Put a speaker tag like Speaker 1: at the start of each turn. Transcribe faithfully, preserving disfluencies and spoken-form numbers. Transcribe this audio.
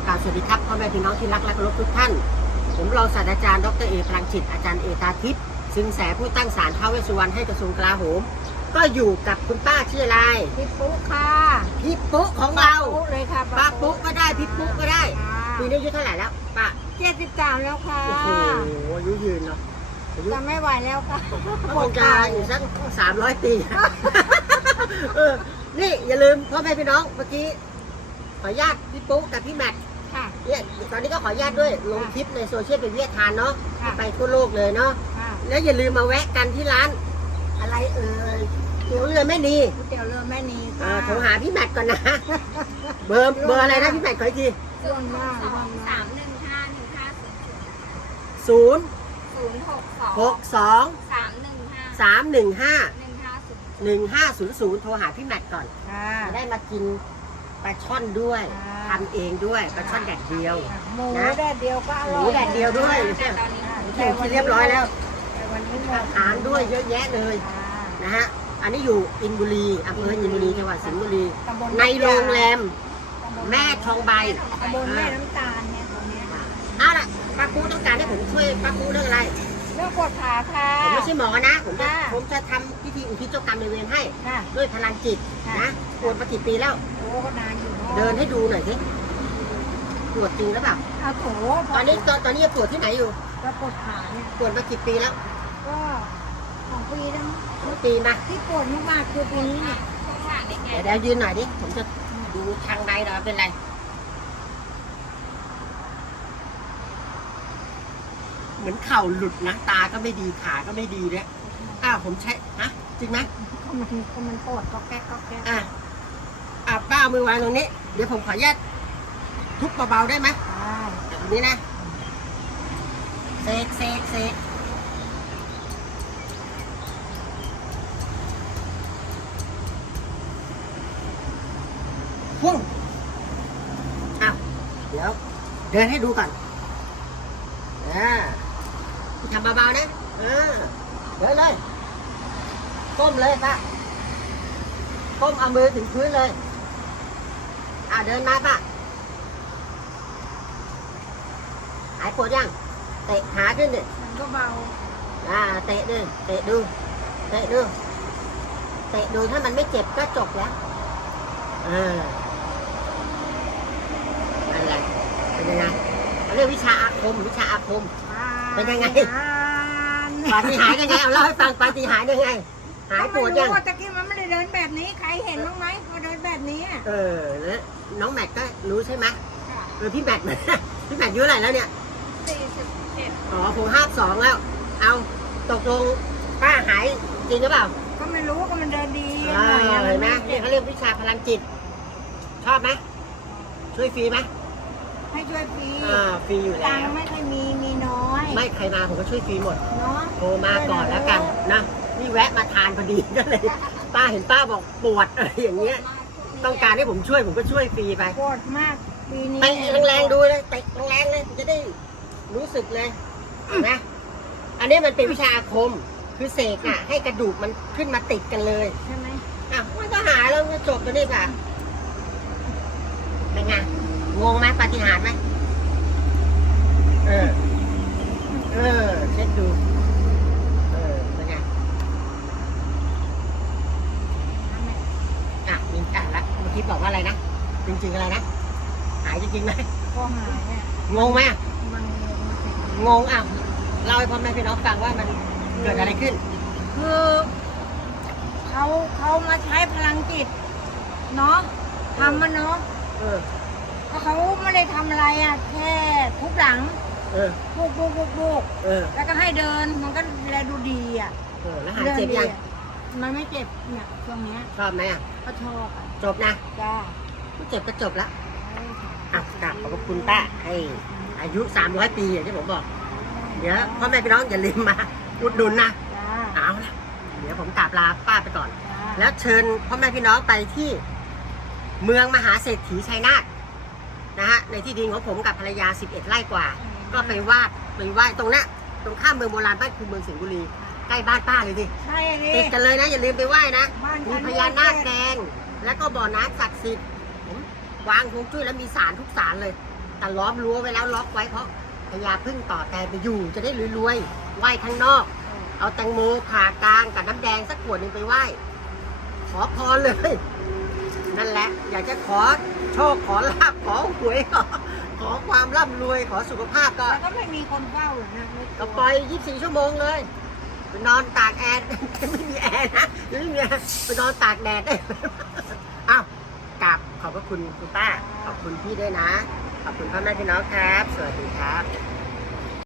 Speaker 1: กล่าวสวัสดีครับพ่อแม่พี่น้องที่รักและเคารพทุกท่านผมรองศาสตราจารย์ดรเอพลังจิตอาจารย์เอตาทิพย์สินแสผู้ตั้งศาลท้าวเวสสุวรรณให้กระทรวงกลาโหมก็อยู่กับคุณป้าชื่ออะไร
Speaker 2: พี่ปุ๊ค่ะ
Speaker 1: พี่ปุ๊ของเรา
Speaker 2: ปุ๊เลยค่ะ
Speaker 1: ป้าปุ๊ก็ได้พี่ปุ๊ก็ได้ปีนี้อายุเท่าไหร่แล้วป้า
Speaker 2: เจ็ดสิบเก้าแล้วค่ะ
Speaker 1: โอ้โหอายุยืนเนาะอายุ
Speaker 2: จะไม่ไหวแล้วค่ะ
Speaker 1: คงจะอยู่สักสามร้อยปีเออนี่อย่าลืมพ่อแม่พี่น้องเมื่อกี้ขออนุญาตพี่ปุ๊กับพี่แม็ก
Speaker 2: ค่ะ
Speaker 1: เนี่ยตอนนี้ก็ขออนุญาตด้วยลงคลิปในโซเชียลเป็นวิทยาทานเนาะ
Speaker 2: ค่ะ
Speaker 1: ไปทั่วโลกเลยเนาะ
Speaker 2: ค่ะ
Speaker 1: แล้วอย่าลืมมาแวะกันที่ร้านอะไรเอ่ยเตี๋ยวเรือแม่นี
Speaker 2: ก๋วยเตี๋ยวเรือแม่นี
Speaker 1: เอ
Speaker 2: ค่ะ
Speaker 1: อโทรหาพี่แมทก่อนนะ เบอร์เบอร์อะไรนะพี่แมทขออีกที
Speaker 2: ร่วงหน้าร่วงหน้า
Speaker 3: สามหนึ่งห้าหนึ่งห้าศูนย์
Speaker 1: ศูนย์
Speaker 3: ศูนย์หกสอง
Speaker 1: หกสอง
Speaker 3: สามหนึ่งห้า
Speaker 1: สามหนึ่งห้า
Speaker 3: หนึ่งห้าศูนย์
Speaker 1: หนึ่งห้าศูนย์ศูนย์โทรหาพี่แมทก่อน
Speaker 2: ค่ะ
Speaker 1: จะได้มากินปลาช่อนด้วย
Speaker 2: ค่ะ
Speaker 1: ทำเองด้วยปลาช่อนแดดเดียว
Speaker 2: หมู
Speaker 1: นะ
Speaker 2: แดดเดียวก็อ
Speaker 1: ห
Speaker 2: ร่อย
Speaker 1: มูแดดเดียวด้วย
Speaker 3: แต่ตอนนี้
Speaker 1: เขียนเรียบร้อยแล้ว
Speaker 2: แต่วันนี้หมด
Speaker 1: ทานด้วยเยอะแยะเลย
Speaker 2: ค่ะ
Speaker 1: นะฮะอันนี้อยู่อินบุรีอำเภออินบุรีจังหวัดสิงห์บุรี
Speaker 2: ตำบล
Speaker 1: ในโรงแรม
Speaker 2: ตำบล
Speaker 1: แม่ทองใบ
Speaker 2: ตำบลแม่น้ำตาลเนี่ยตรงเนี้ย
Speaker 1: เอาล่ะป้าปูต้องการให้ผมช่วยป้าปูเรื่องอะไร
Speaker 2: เรื่องปวดขาค่ะ
Speaker 1: ผมไม่ใช่หมอนะ ผมจะ
Speaker 2: ค่ะ
Speaker 1: ผมจะทำพิธีอุทิศเจ้ากรรมในายเวรให้
Speaker 2: ค่ะ
Speaker 1: ด้วยพลังจิต
Speaker 2: ค่ะ
Speaker 1: นะปวดมากี่ปีแล้ว
Speaker 2: โอ้ก็นานอยู่
Speaker 1: เดินให้ดูหน่อยสิปวดจริงหรือเปล่า
Speaker 2: เอาโถ
Speaker 1: ตอนนี้ตอนตอนนี้ปวดที่ไหนอยู่
Speaker 2: ก็ปวดขาเนี่ย
Speaker 1: ปวดมากี่ปีแล้ว
Speaker 2: ก็สองปีแล้วมั้ง
Speaker 1: สองปีมา
Speaker 2: ที่ปวดมากๆคือปีนี้เนี่ย
Speaker 3: ข้างหลังนี่ไง
Speaker 1: เดี๋ยวเดี๋ยวยืนหน่อยดิผมจะดูทางในหน่อยเป็นไรเหมือนเข่าหลุดนะตาก็ไม่ดีขาก็ไม่ดีเนี่ยอ้าวผมใช้นะจริงไหม
Speaker 2: ก็มันก็มันปวดก็แก๊กก็แก๊ก
Speaker 1: อ่ะอ่ะป้าเอามือวางตรงนี้ เดี๋ยวผมขออนุญาตทุบเบาๆได้ไหม
Speaker 2: ได้
Speaker 1: แบบนี้นะเซกเซกเซกพุ่งอ้าวเดี๋ยว เดินให้ดูก่อนอ่าทำเบาๆนะอ่าเดินเลยก้มเลยป้าก้มเอามือถึงพื้นเลยอ่าเดินมาป้าหายปวดยังเตะขาขึ้นดิ
Speaker 2: มันก็เบา
Speaker 1: อ่าเตะดิเตะดูเตะดูเตะดูถ้ามันไม่เจ็บก็จบแล้วเอออะไรเป็นยังไงเขาเรียกวิชาอาคมวิชาอาคม เป็นยังไง ปาฏิหาริย์ยังไงเอาเล่าให้ฟังปาฏิหาริย์ยังไง หายปวดยัง
Speaker 2: ก็ไม่รู้ว่าตะกี้มันไม่ได้เดินแบบนี้ใครเห็นบ้างไหมว่าเดินแบบนี้อะ
Speaker 1: เออแล้วน้องแม็กก็รู้ใช่ไหม
Speaker 3: ค่ะ
Speaker 1: เออพี่แม็ก พี่แม็กอายุเท่าไหร่แล้วเนี่ย
Speaker 3: สี่สิบเจ็ด
Speaker 1: อ๋อผมห้าสองแล้ว เอาตกลงป้าหายจริงหรือเปล่า
Speaker 2: ก็ไม่รู้ก็มันเดินดี
Speaker 1: อ่า
Speaker 2: หน่อยอะ
Speaker 1: เห็นไหม
Speaker 2: น
Speaker 1: นี่เขาเรียกวิชาพลังจิต ชอบไหมช่วยฟรีไหม
Speaker 2: ให้ช่วยฟรี
Speaker 1: อ่าฟรีอยู่
Speaker 2: ตั
Speaker 1: แล้
Speaker 2: ง
Speaker 1: ว
Speaker 2: ค์ไม่ค่อยมีมีน้อย
Speaker 1: ไม่ใครมาผมก็ช่วยฟรีหมด
Speaker 2: เนาะ
Speaker 1: โทรมาก่อนแล้วกันนะนี่แวะมาทานพอดี ก็เลย ป้าเห็นป้าบอกปวดอะไรอย่างเงี้ย ต้องการให้ผมช่วยผมก็ช่วยฟรีไป
Speaker 2: ปวดมากปีนี้
Speaker 1: เตะแรงๆดูเลยเตะแรงๆเลยจะได้รู้สึกเลยนะอันนี้มันเป็นวิชาอาคม คือเสกอ่ะให้กระดูกมันขึ้นมาติดกันเลย
Speaker 2: ใช่ไหม
Speaker 1: อ่ะมันก็หายแล้วก็จบตัวนี้ป่ะเป็นไงงงไหมปาฏิหาริย์ไหมเออ เออเช็คดู เออเป็นไงอ่ะมีอ่ะละเมื่อกี้บอกว่าอะไรนะจริงๆอะไรนะหายจริงๆไหม
Speaker 2: ก็หายเนี่ย
Speaker 1: งงไหม
Speaker 2: มันมันเป็น
Speaker 1: งงอ่ะเล่าให้พ่อแม่พี่น้องฟังว่ามันเกิดอะไรขึ้น
Speaker 2: คือเขาเขามาใช้พลังจิตเนาะทำมาเนาะ
Speaker 1: เออ
Speaker 2: เพราะเขาไม่ได้ทำอะไรอ่ะแค่ทุบหลัง
Speaker 1: เออ
Speaker 2: บุกบุกบุกบุก
Speaker 1: เออ
Speaker 2: แล้วก็ให้เดินมันก็แลดูดีอ่ะ
Speaker 1: เออแล้วหายเจ็บยัง
Speaker 2: ดิอะมันไม่เจ็บเนี่ยช่วงเนี้ย
Speaker 1: ชอบไหมอ่ะ
Speaker 2: ก็ชอบอ่ะ
Speaker 1: จบนะ
Speaker 2: จ้า
Speaker 1: ไม่เจ็บก็จบแล้วอ่ะกราบขอบพระคุณป้าให้อายุสามร้อยปีอย่างที่ผมบอก เดี๋ยวพ่อแม่พี่น้องอย่าลืมมาอุดหนุนนะ
Speaker 2: จ้า
Speaker 1: เอาละเดี๋ยวผมกราบลาป้าไปก่อน
Speaker 2: จ้า
Speaker 1: แล้วเชิญพ่อแม่พี่น้องไปที่เมืองมหาเศรษฐีชัยนาทนะฮะในที่ดินของผมกับภรรยาสิบเอ็ดไร่กว่า ก็ไปวาดไปไหว้ตรงนั้นตรงข้ามเมืองโบราณบ้านคูเมืองสิงห์บุรีใกล้บ้านป้าเลยดิ
Speaker 2: ใช่ดิ
Speaker 1: ติดกันเลยนะ อย่าลืมไปไหว้นะ
Speaker 2: บ้าน
Speaker 1: มี
Speaker 2: ฉัน
Speaker 1: พญานาคแดงแล้วก็บ่อน้ำศักดิ์สิทธิ์ผมวางฮวงจุ้ยแล้วมีศาลทุกศาลเลยแต่ล้อมรั้วไว้แล้วล็อกไว้เพราะพญาพึ่งต่อแต่ไปอยู่จะได้รวยๆไหว้ข้างนอก เอาแตงโมผ่ากลางกับน้ำแดงสักขวดหนึ่งไปไหว้ขอพรเลย นั่นแหละ อยากจะขอโชคขอลาบขอหวยขอขอความร่ำรวยขอสุขภาพก็
Speaker 2: แล้วก็ไม่มีคนเฝ้าเหรอนะไม่กลั
Speaker 1: ก็
Speaker 2: ว
Speaker 1: ปล่อยยี่สิบสี่ชั่วโมงเลยไปนอนตากแอร์ ไม่มีแอร์นะไม่มีแอร์ไปนอนตากแดดได้ อ้าวกราบขอบพระคุณคุณป้าขอบคุณพี่ด้วยนะ ขอบคุณพ่อแม่พี่น้องครับ สวัสดีครับ